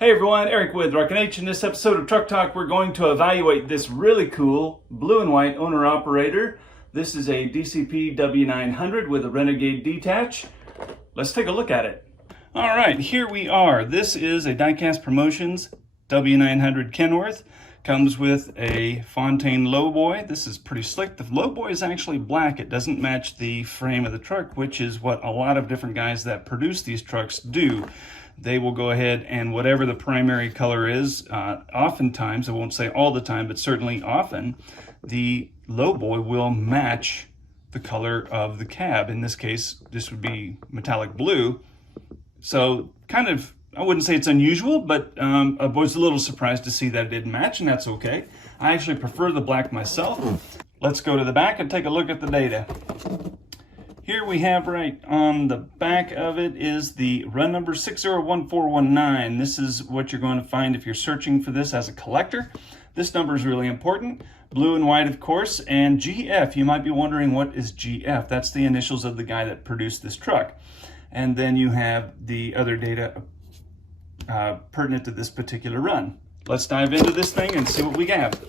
Hey everyone, Eric with Rockin H. In this episode of Truck Talk, we're going to evaluate this really cool blue and white owner-operator. This is a DCP W900 with a Renegade detach. Let's take a look at it. All right, here we are. This is a Diecast Promotions W900 Kenworth. Comes with a Fontaine Lowboy. This is pretty slick. The Lowboy is actually black. It doesn't match the frame of the truck, which is what a lot of different guys that produce these trucks do. They will go ahead and whatever the primary color is, oftentimes, I won't say all the time, but certainly often, the Lowboy will match the color of the cab. In this case, this would be metallic blue. So kind of, I wouldn't say it's unusual, but I was a little surprised to see that it didn't match, and that's okay. I actually prefer the black myself. Let's go to the back and take a look at the data. Here we have right on the back of it is the run number 601419. This is what you're going to find if you're searching for this as a collector. This number is really important. Blue and white, of course, and GF. You might be wondering, what is GF? That's the initials of the guy that produced this truck. And then you have the other data pertinent to this particular run. Let's dive into this thing and see what we have.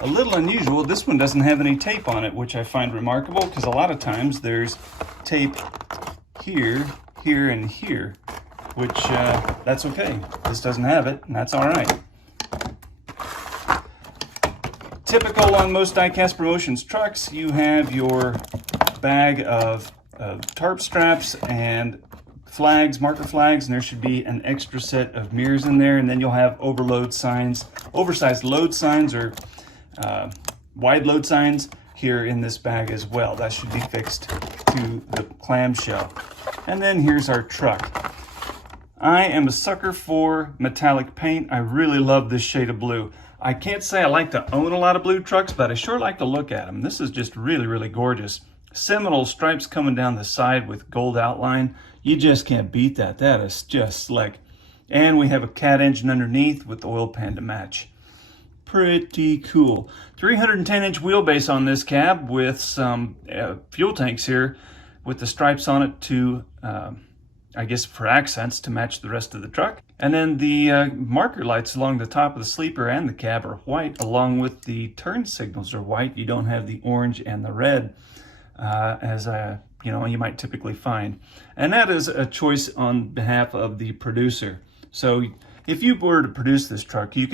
A little unusual, this one doesn't have any tape on it, which I find remarkable because a lot of times there's tape here, here, and here, which that's okay. This doesn't have it, and that's all right. Typical on most Diecast Promotions trucks, you have your bag of tarp straps and flags, marker flags, and there should be an extra set of mirrors in there, and then you'll have overload signs, oversized load signs, or wide load signs here in this bag as well. That should be fixed to the clamshell. And then here's our truck. I am a sucker for metallic paint. I really love this shade of blue. I can't say I like to own a lot of blue trucks, but I sure like to look at them. This is just really, really gorgeous. Seminole stripes coming down the side with gold outline. You just can't beat that. That is just slick. And we have a cat engine underneath with the oil pan to match. Pretty cool. 310-inch wheelbase on this cab with some fuel tanks here with the stripes on it to, I guess, for accents to match the rest of the truck. And then the marker lights along the top of the sleeper and the cab are white, along with the turn signals are white. You don't have the orange and the red as you might typically find. And that is a choice on behalf of the producer. So if you were to produce this truck, you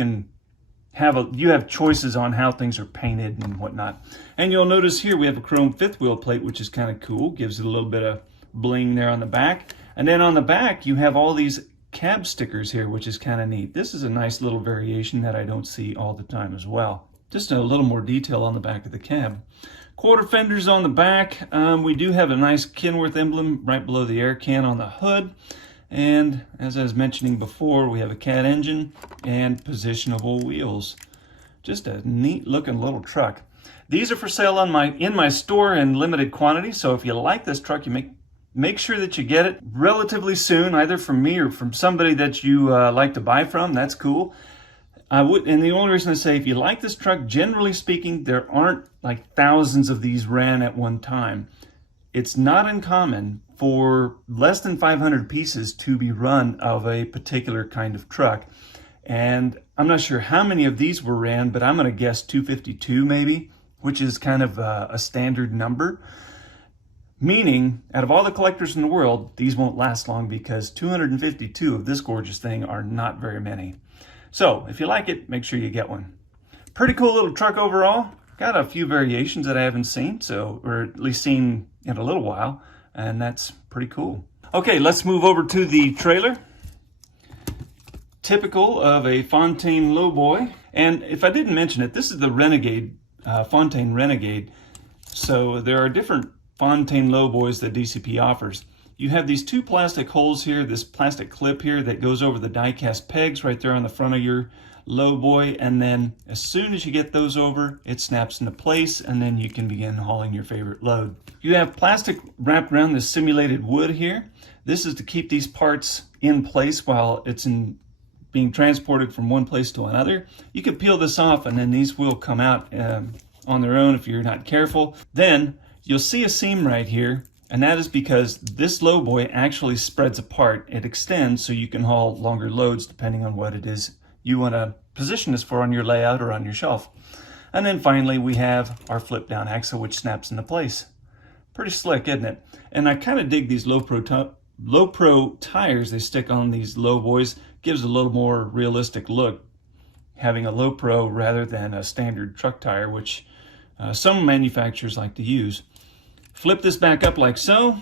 have choices on how things are painted and whatnot. And you'll notice here we have a chrome fifth wheel plate, which is kind of cool. Gives it a little bit of bling there on the back. And then on the back, you have all these cab stickers here, which is kind of neat. This is a nice little variation that I don't see all the time as well. Just a little more detail on the back of the cab. Quarter fenders on the back. We do have a nice Kenworth emblem right below the air can on the hood. And as I was mentioning before, we have a cat engine and positionable wheels. Just a neat looking little truck. These are for sale on in my store in limited quantity. So if you like this truck, you make sure that you get it relatively soon, either from me or from somebody that you like to buy from. That's cool. And the only reason I say, if you like this truck, generally speaking, there aren't like thousands of these ran at one time. It's not uncommon for less than 500 pieces to be run of a particular kind of truck. And I'm not sure how many of these were ran, but I'm going to guess 252 maybe, which is kind of a standard number. Meaning, out of all the collectors in the world, these won't last long because 252 of this gorgeous thing are not very many. So, if you like it, make sure you get one. Pretty cool little truck overall. Got a few variations that I haven't seen, or at least seen in a little while, and that's pretty cool. Okay, let's move over to the trailer. Typical of a Fontaine Lowboy. And if I didn't mention it, this is the Renegade, Fontaine Renegade. So there are different Fontaine Lowboys that DCP offers. You have these two plastic holes here, this plastic clip here that goes over the die-cast pegs right there on the front of your Lowboy, and then as soon as you get those over, it snaps into place, and then you can begin hauling your favorite load. You have plastic wrapped around this simulated wood here. This is to keep these parts in place while it's being transported from one place to another. You can peel this off, and then these will come out on their own if you're not careful. Then you'll see a seam right here And that is because this Lowboy actually spreads apart. It extends so you can haul longer loads depending on what it is you want to position this for on your layout or on your shelf. And then finally we have our flip down axle, which snaps into place. Pretty slick, isn't it? And I kind of dig these low pro tires they stick on these Lowboys. Gives a little more realistic look, having a low pro rather than a standard truck tire, which some manufacturers like to use. Flip this back up like so,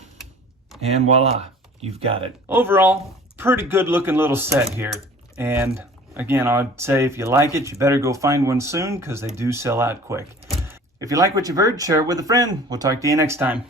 and voila, you've got it. Overall, pretty good looking little set here. And again, I'd say if you like it, you better go find one soon because they do sell out quick. If you like what you've heard, share it with a friend. We'll talk to you next time.